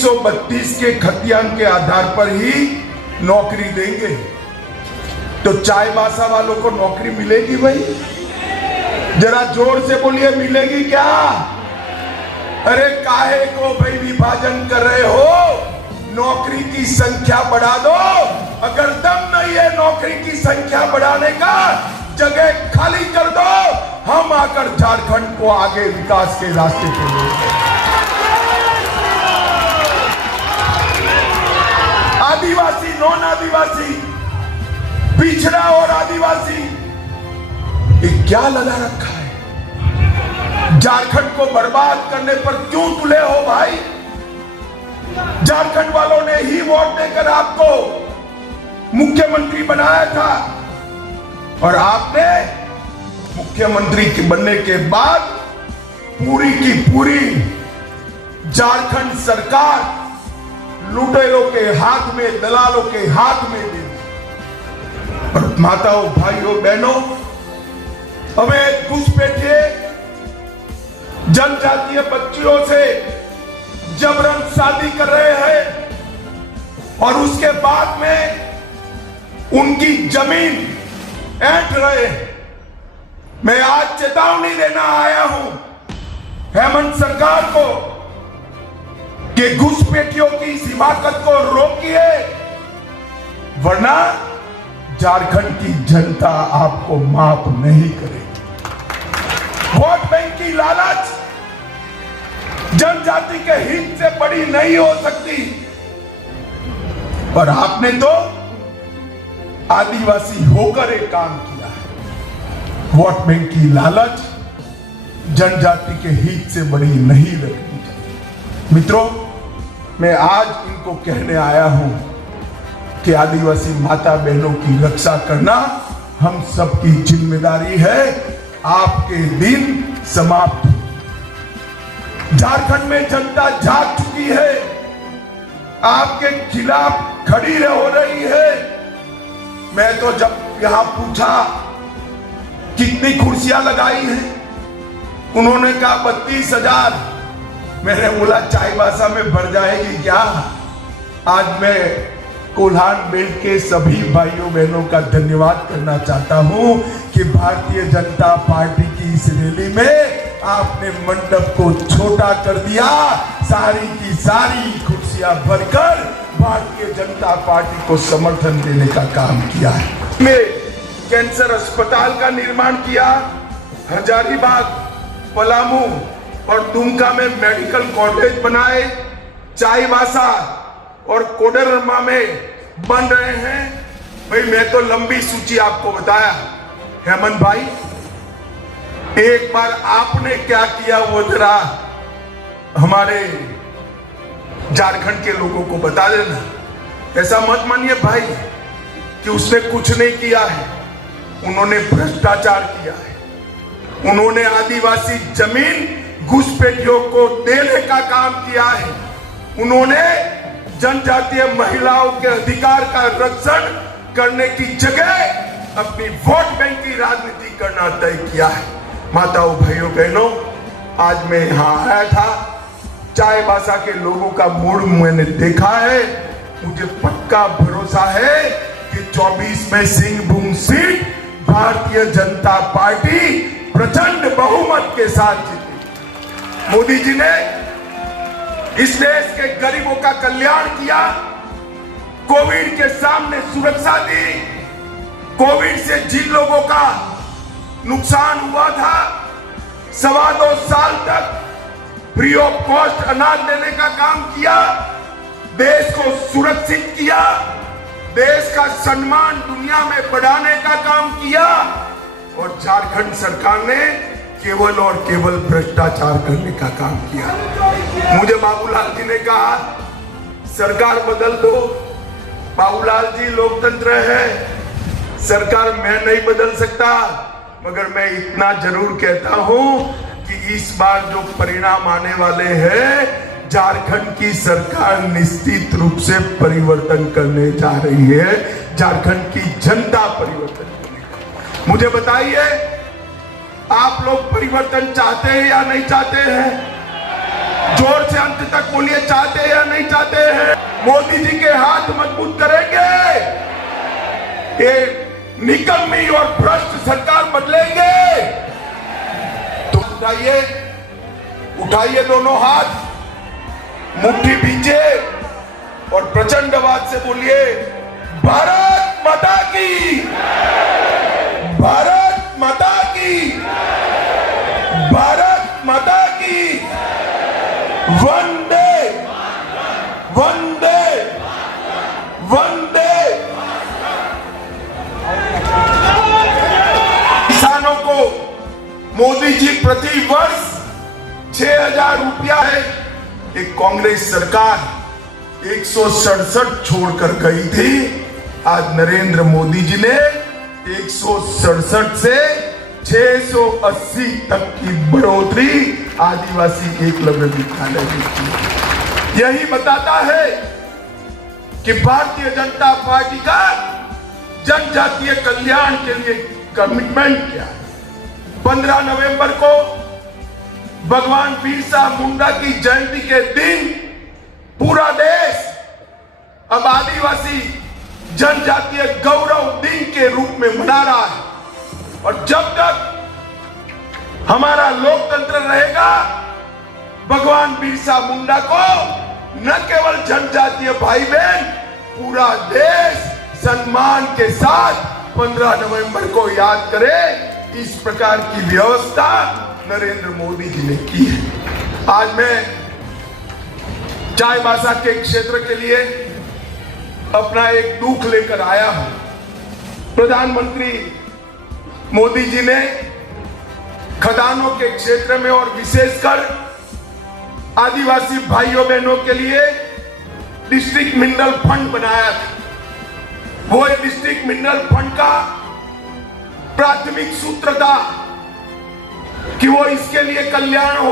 1932 के खतियान के आधार पर ही नौकरी देंगे। तो चाईबासा वालों को नौकरी मिलेगी भाई? जरा जोर से बोलिए, मिलेगी क्या? अरे काहे को भाई विभाजन कर रहे हो? नौकरी की संख्या बढ़ा दो। अगर दम नहीं है नौकरी की संख्या बढ़ाने का, जगह खाली कर दो। हम आकर झारखंड को आगे विकास के रास्ते पे ले जाएंगे। आदिवासी, नॉन आदिवासी, पिछड़ा और आदिवासी, ये क्या लगा रखा है? झारखंड को बर्बाद करने पर क्यों तुले हो भाई? झारखंड वालों ने ही वोट देकर आपको मुख्यमंत्री बनाया था, और आपने मुख्यमंत्री के बनने के बाद पूरी की पूरी झारखंड सरकार लुटेरों के हाथ में, दलालों के हाथ में दे दी। और माताओं, भाइयों, बहनों, हमें घुसपैठिए जनजातीय बच्चियों से जबरन शादी कर रहे हैं और उसके बाद में उनकी जमीन ऐंठ रहे हैं। मैं आज चेतावनी देना आया हूं हेमंत सरकार को कि घुसपैठियों की इस हिमाकत को रोकिए, वरना झारखंड की जनता आपको माफ नहीं करेगी। वोट बैंक की लालच जनजाति के हित से बड़ी नहीं हो सकती, और आपने तो आदिवासी होकर एक काम किया है। वोट बैंक की लालच जनजाति के हित से बड़ी नहीं रखनी चाहिए। मित्रों, मैं आज इनको कहने आया हूं कि आदिवासी माता बहनों की रक्षा करना हम सबकी जिम्मेदारी है। आपके दिन समाप्त। झारखंड में जनता जाग चुकी है, आपके खिलाफ खड़ी हो रही है। मैं तो जब यहां पूछा कितनी कुर्सियां लगाई हैं, उन्होंने कहा 32,000। मैंने बोला चाईबासा में भर जाएगी क्या? आज मैं कोल्हान बेल्ट के सभी भाइयों बहनों का धन्यवाद करना चाहता हूं कि भारतीय जनता पार्टी की इस रैली में आपने मंडप को छोटा कर दिया। सारी की सारी कुर्सियां भरकर भारतीय जनता पार्टी को समर्थन देने का काम किया है। में कैंसर अस्पताल का निर्माण किया, हजारीबाग, पलामू और दुमका में मेडिकल कॉलेज बनाए, चाईबासा और कोडरमा में बन रहे हैं। भाई मैं तो लंबी सूची आपको बताया। हेमंत भाई, एक बार आपने क्या किया वो जरा हमारे झारखंड के लोगों को बता देना। ऐसा मत मानिए भाई कि उसने कुछ नहीं किया है। उन्होंने भ्रष्टाचार किया है, उन्होंने आदिवासी जमीन घुसपैठियों को देने का काम किया है, उन्होंने जनजातीय महिलाओं के अधिकार का रक्षण करने की जगह अपनी वोट बैंक की राजनीति करना तय किया है। माताओं, भाइयों, बहनों, आज मैं यहां आया था, चाईबासा के लोगों का मूड मैंने देखा है। मुझे पक्का भरोसा है कि 24 में सिंहभूम सीट भारतीय जनता पार्टी प्रचंड बहुमत के साथ जीती। मोदी जी ने इस देश के गरीबों का कल्याण किया, कोविड के सामने सुरक्षा दी। कोविड से जिन लोगों का नुकसान हुआ था, 2.25 साल तक फ्री ऑफ कॉस्ट अनाज देने का काम किया, देश को सुरक्षित किया, देश का सम्मान दुनिया में बढ़ाने का काम किया। और झारखंड सरकार ने केवल और केवल भ्रष्टाचार करने का काम किया। मुझे बाबूलाल जी ने कहा सरकार बदल दो। बाबूलाल जी, लोकतंत्र है, सरकार मैं नहीं बदल सकता, मगर मैं इतना जरूर कहता हूं कि इस बार जो परिणाम आने वाले हैं, झारखंड की सरकार निश्चित रूप से परिवर्तन करने जा रही है। झारखंड की जनता परिवर्तन करेगी। मुझे बताइए, आप लोग परिवर्तन चाहते हैं या नहीं चाहते हैं? जोर से अंत तक बोलिए, चाहते हैं या नहीं चाहते? मोदी जी के हाथ मजबूत करेंगे, ये निकम्मी और भ्रष्ट सरकार बदलेंगे। तो उठाइए दोनों हाथ, मुट्ठी भींचे और प्रचंड आवाज से बोलिए, भारत माता की, भारत माता की, भारत माता की, वंदे वंदे वंदे। किसानों को मोदी जी प्रति वर्ष 6,000 रुपया है। एक कांग्रेस सरकार 167 छोड़कर गई थी, आज नरेंद्र मोदी जी ने 167 से 680 तक की बढ़ोतरी आदिवासी एकलव्य विद्यालय में की। यही बताता है कि भारतीय जनता पार्टी का जनजातीय कल्याण के लिए कमिटमेंट क्या है। 15 नवंबर को भगवान बिरसा मुंडा की जयंती के दिन पूरा देश अब आदिवासी जनजातीय गौरव दिन के रूप में मना रहा है। और जब तक हमारा लोकतंत्र रहेगा, भगवान बिरसा मुंडा को न केवल जनजातीय भाई बहन, पूरा देश सम्मान के साथ 15 नवंबर को याद करे। इस प्रकार की व्यवस्था नरेंद्र मोदी जी ने की है। आज मैं चाईबासा के क्षेत्र के लिए अपना एक दुख लेकर आया हूं। प्रधानमंत्री मोदी जी ने खदानों के क्षेत्र में और विशेषकर आदिवासी भाइयों बहनों के लिए डिस्ट्रिक्ट मिनरल फंड बनाया था। वो डिस्ट्रिक्ट मिनरल फंड का प्राथमिक सूत्र था कि वो इसके लिए कल्याण हो।